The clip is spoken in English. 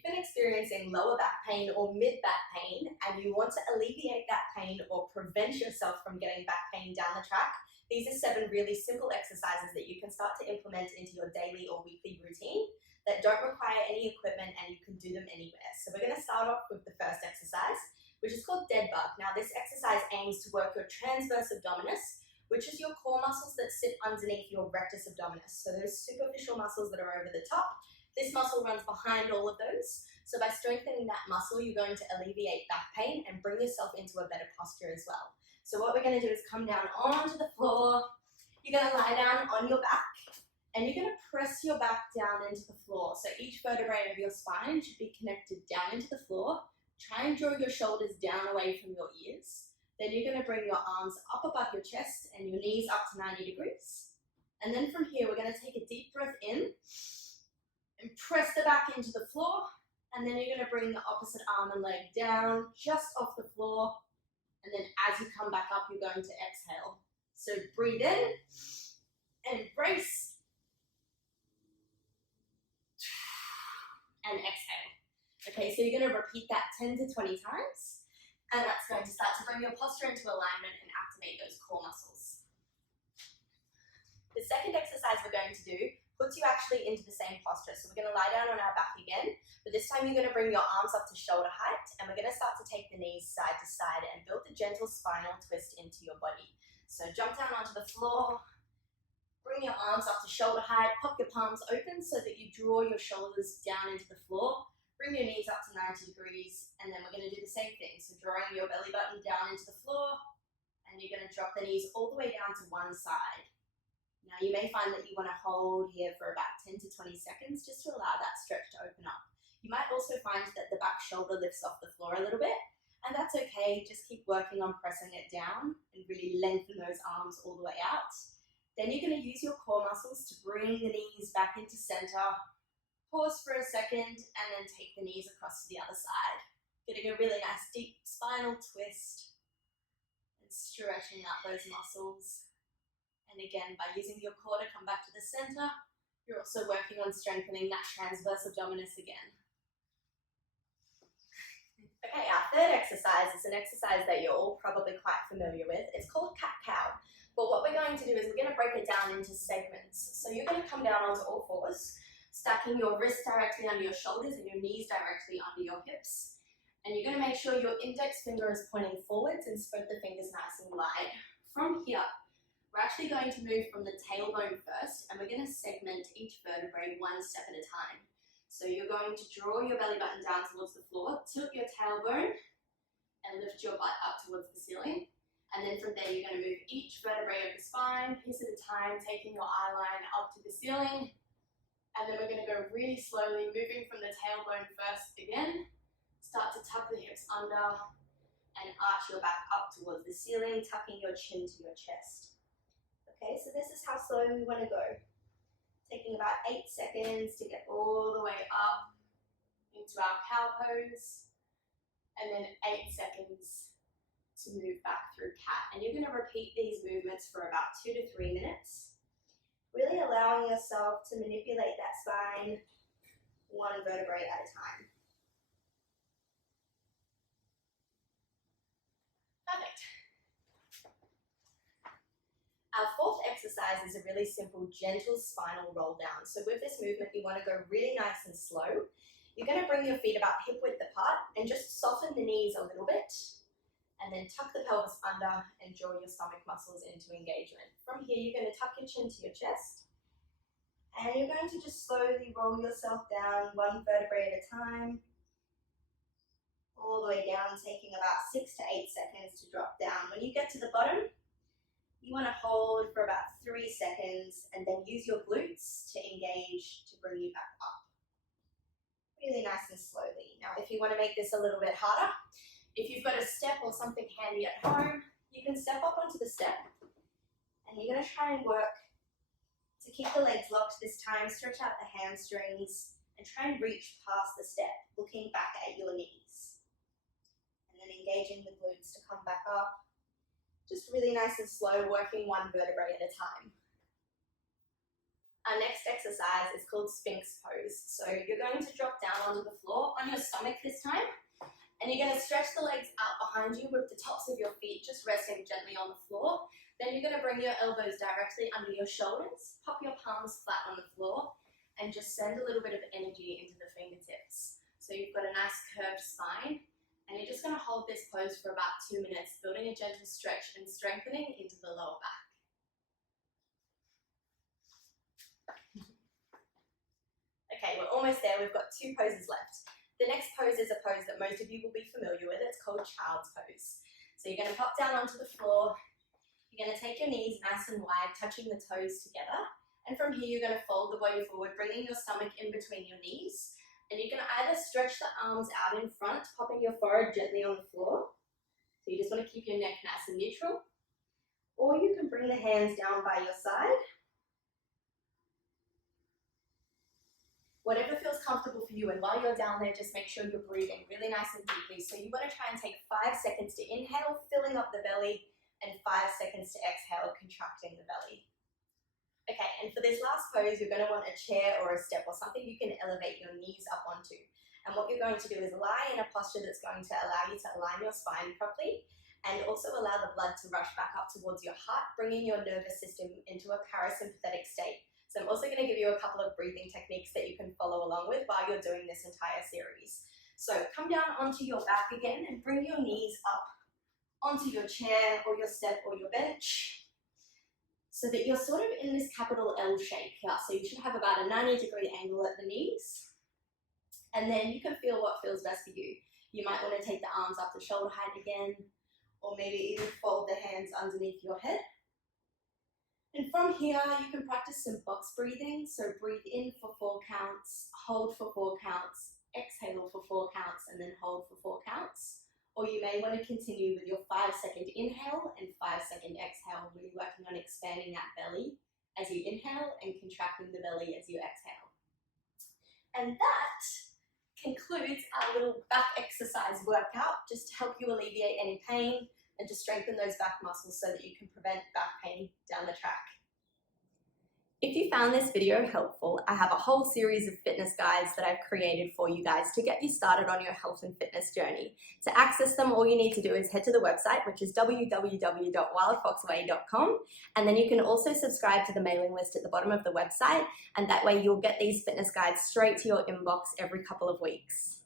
you've been experiencing lower back pain or mid back pain and you want to alleviate that pain or prevent yourself from getting back pain down the track, these are 7 really simple exercises that you can start to implement into your daily or weekly routine that don't require any equipment and you can do them anywhere. So we're going to start off with the first exercise, which is called dead bug. Now this exercise aims to work your transverse abdominis, which is your core muscles that sit underneath your rectus abdominis. So those superficial muscles that are over the top. This muscle runs behind all of those. So by strengthening that muscle, you're going to alleviate back pain and bring yourself into a better posture as well. So what we're going to do is come down onto the floor. You're going to lie down on your back and you're going to press your back down into the floor. So each vertebrae of your spine should be connected down into the floor. Try and draw your shoulders down away from your ears. Then you're going to bring your arms up above your chest and your knees up to 90 degrees. And then from here, we're going to take a deep breath in and press the back into the floor, and then you're going to bring the opposite arm and leg down just off the floor, and then as you come back up, you're going to exhale. So breathe in, embrace, and exhale. Okay, so you're going to repeat that 10 to 20 times, and that's going to start to bring your posture into alignment and activate those core muscles. The second exercise we're going to do puts you actually into the same posture. So we're going to lie down on our back again, but this time you're going to bring your arms up to shoulder height, and we're going to start to take the knees side to side and build a gentle spinal twist into your body. So jump down onto the floor, bring your arms up to shoulder height, pop your palms open so that you draw your shoulders down into the floor, bring your knees up to 90 degrees, and then we're going to do the same thing. So drawing your belly button down into the floor, and you're going to drop the knees all the way down to one side. Now you may find that you want to hold here for about 10 to 20 seconds just to allow that stretch to open up. You might also find that the back shoulder lifts off the floor a little bit, and that's okay. Just keep working on pressing it down and really lengthen those arms all the way out. Then you're going to use your core muscles to bring the knees back into center. Pause for a second and then take the knees across to the other side. Getting a really nice deep spinal twist and stretching out those muscles. And again, by using your core to come back to the center, you're also working on strengthening that transverse abdominis again. Okay, our third exercise is an exercise that you're all probably quite familiar with. It's called cat-cow. But what we're going to do is we're going to break it down into segments. So you're going to come down onto all fours, stacking your wrists directly under your shoulders and your knees directly under your hips. And you're going to make sure your index finger is pointing forwards and spread the fingers nice and wide. From here, we're actually going to move from the tailbone first, and we're going to segment each vertebrae one step at a time. So you're going to draw your belly button down towards the floor, tilt your tailbone, and lift your butt up towards the ceiling. And then from there, you're going to move each vertebrae of the spine, piece at a time, taking your eye line up to the ceiling. And then we're going to go really slowly, moving from the tailbone first again. Start to tuck the hips under and arch your back up towards the ceiling, tucking your chin to your chest. Okay, so this is how slow we want to go. Taking about 8 seconds to get all the way up into our cow pose, and then 8 seconds to move back through cat. And you're going to repeat these movements for about 2 to 3 minutes, really allowing yourself to manipulate that spine one vertebrae at a time. Perfect. Our fourth exercise is a really simple, gentle spinal roll down. So with this movement, you want to go really nice and slow. You're going to bring your feet about hip width apart and just soften the knees a little bit. And then tuck the pelvis under and draw your stomach muscles into engagement. From here, you're going to tuck your chin to your chest. And you're going to just slowly roll yourself down one vertebrae at a time. All the way down, taking about 6 to 8 seconds to drop down. When you get to the bottom, you want to hold for about 3 seconds and then use your glutes to engage to bring you back up. Really nice and slowly. Now, if you want to make this a little bit harder, if you've got a step or something handy at home, you can step up onto the step and you're going to try and work to keep the legs locked this time, stretch out the hamstrings and try and reach past the step, looking back at your knees. And then engaging the glutes to come back up. Just really nice and slow, working one vertebrae at a time. Our next exercise is called Sphinx pose. So you're going to drop down onto the floor on your stomach this time, and you're going to stretch the legs out behind you with the tops of your feet just resting gently on the floor. Then you're going to bring your elbows directly under your shoulders, pop your palms flat on the floor, and just send a little bit of energy into the fingertips. So you've got a nice curved spine, and you're just going to hold this pose for about 2 minutes, building a gentle stretch and strengthening into the lower back. Okay, we're almost there. We've got 2 poses left. The next pose is a pose that most of you will be familiar with. It's called child's pose. So you're going to pop down onto the floor. You're going to take your knees nice and wide, touching the toes together. And from here, you're going to fold the body forward, bringing your stomach in between your knees. And you're going to either stretch the arms out in front, popping your forehead gently on the floor. So you just want to keep your neck nice and neutral. Or you can bring the hands down by your side. Whatever feels comfortable for you, and while you're down there, just make sure you're breathing really nice and deeply. So you want to try and take 5 seconds to inhale, filling up the belly, and 5 seconds to exhale, contracting the belly. Okay, and for this last pose, you're going to want a chair or a step or something you can elevate your knees up onto. And what you're going to do is lie in a posture that's going to allow you to align your spine properly and also allow the blood to rush back up towards your heart, bringing your nervous system into a parasympathetic state. So I'm also going to give you a couple of breathing techniques that you can follow along with while you're doing this entire series. So come down onto your back again and bring your knees up onto your chair or your step or your bench so that you're sort of in this capital L shape here. So you should have about a 90-degree angle at the knees. And then you can feel what feels best for you. You might want to take the arms up to shoulder height again, or maybe even fold the hands underneath your head. And from here, you can practice some box breathing. So breathe in for 4 counts, hold for 4 counts, exhale for 4 counts, and then hold for 4 counts. Or you may want to continue with your 5-second inhale and 5-second exhale, really working on expanding that belly as you inhale and contracting the belly as you exhale. And that concludes our little back exercise workout, just to help you alleviate any pain and to strengthen those back muscles so that you can prevent back pain down the track. If you found this video helpful, I have a whole series of fitness guides that I've created for you guys to get you started on your health and fitness journey. To access them, all you need to do is head to the website, which is www.wildfoxway.com, and then you can also subscribe to the mailing list at the bottom of the website, and that way you'll get these fitness guides straight to your inbox every couple of weeks.